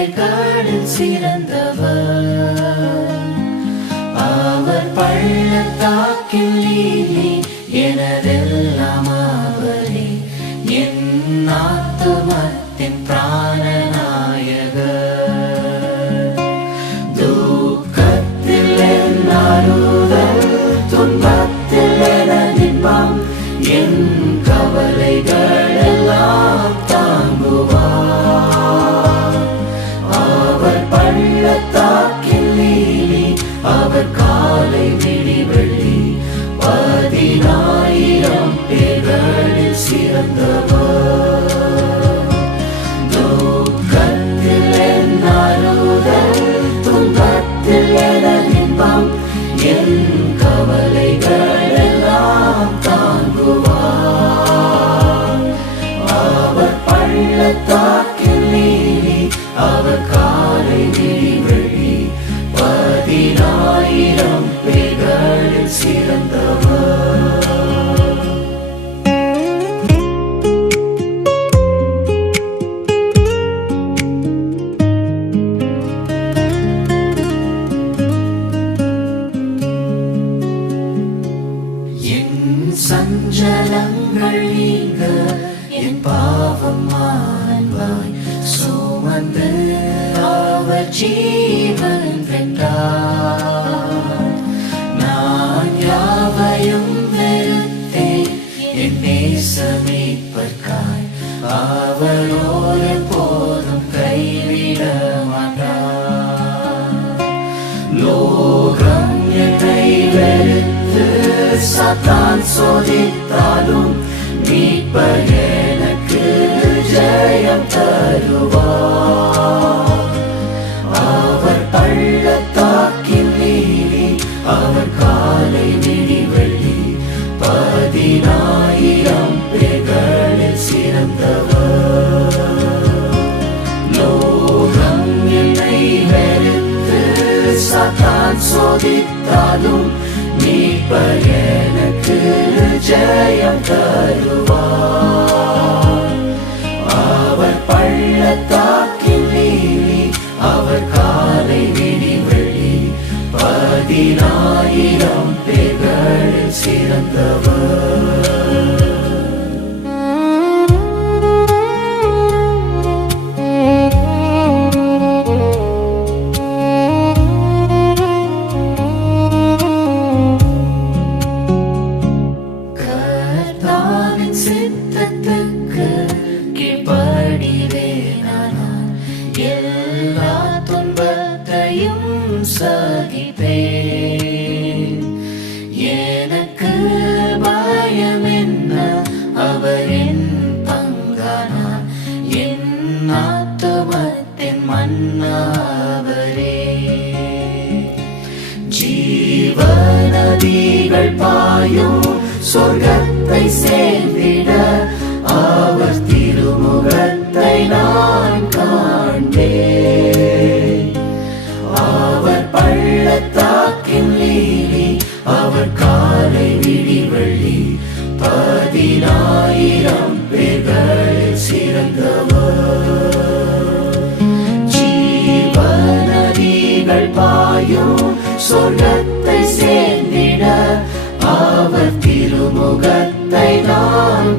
பேர்களில் சிறந்தவர். அவர் பள்ளத்தாக்கில் நீலி எனதெல்லாம் அவரே, என் ஆத்துமத்தின் பிராணநாயகர். துக்கத்தில் என் ஆறுதல், துன்பத்தில் எனது இன்பம், என் கவலைகள் எல்லாம் தாங்குவார். அவர் பள்ளத்தாக்கில் நீலி, அவர் காலை விடிவெள்ளி, 10,000 பேர்களில் சிறந்தவர். துக்கத்தில் என் ஆறுதல், துன்பத்தில் எனது இன்பம், என் கவலைகள் எல்லாம் தாங்குவார். அவர் பள்ளத்தாக்கில் நீலி, அவர் காலை விடிவெள்ளி, 10,000 பேர்களில் சிறந்தவர். சஞ்சலங்கள் நீங்க என் பாவம் மாண்பாய் சுமந்து அவர் ஜீவன் வென்றார். நான் யாவையும் வெறுத்தேன் என் நேசமீட்பர்க்காய், அவர் ஒரு போதும் கைவிட மாட்டார். லோகம் என்னை வெறுத்து சாத்தான் சோதித்தாலும், மீட்பர் எனக்கு ஜெயம் தருவார். அவர் பள்ளத்தாக்கில் நீலி, அவர் காலை விடிவெள்ளி, 10,000 பேர்களில் சிறந்தவர். லோகம் என்னை வெறுத்து சாத்தான் சோதித்தாலும், மீட்பர் எனக்கு ஜெயம் தருவார். அவர் பள்ளத்தாக்கில் நீலி, அவர் காலை விடிவெள்ளி, 10,000 பேர்களில் சிறந்தவர். சித்தத்துக்கு கீழ்ப்படிவேனானால், எல்லா துன்பத்தையும் சகிப்பேன். எனக்கு பயம் என்ன, அவர் என் பங்கானார், என் ஆத்துமத்தின் மன்னவரே. ஜீவநதிகள் பாயும் சொர்க்கத்தை சேர்ந்திட, அவர் திருமுகத்தை நான் காண்பேன். அவர் பள்ளத்தாக்கில் நீலி, அவர் காலை விடிவெள்ளி, 10,000 பேர்களில் சிறந்தவர். ஜீவநதிகள் பாயும் சொர்க்கத்தை சேர்ந்திட, அவர் திருமுகத்தை நான்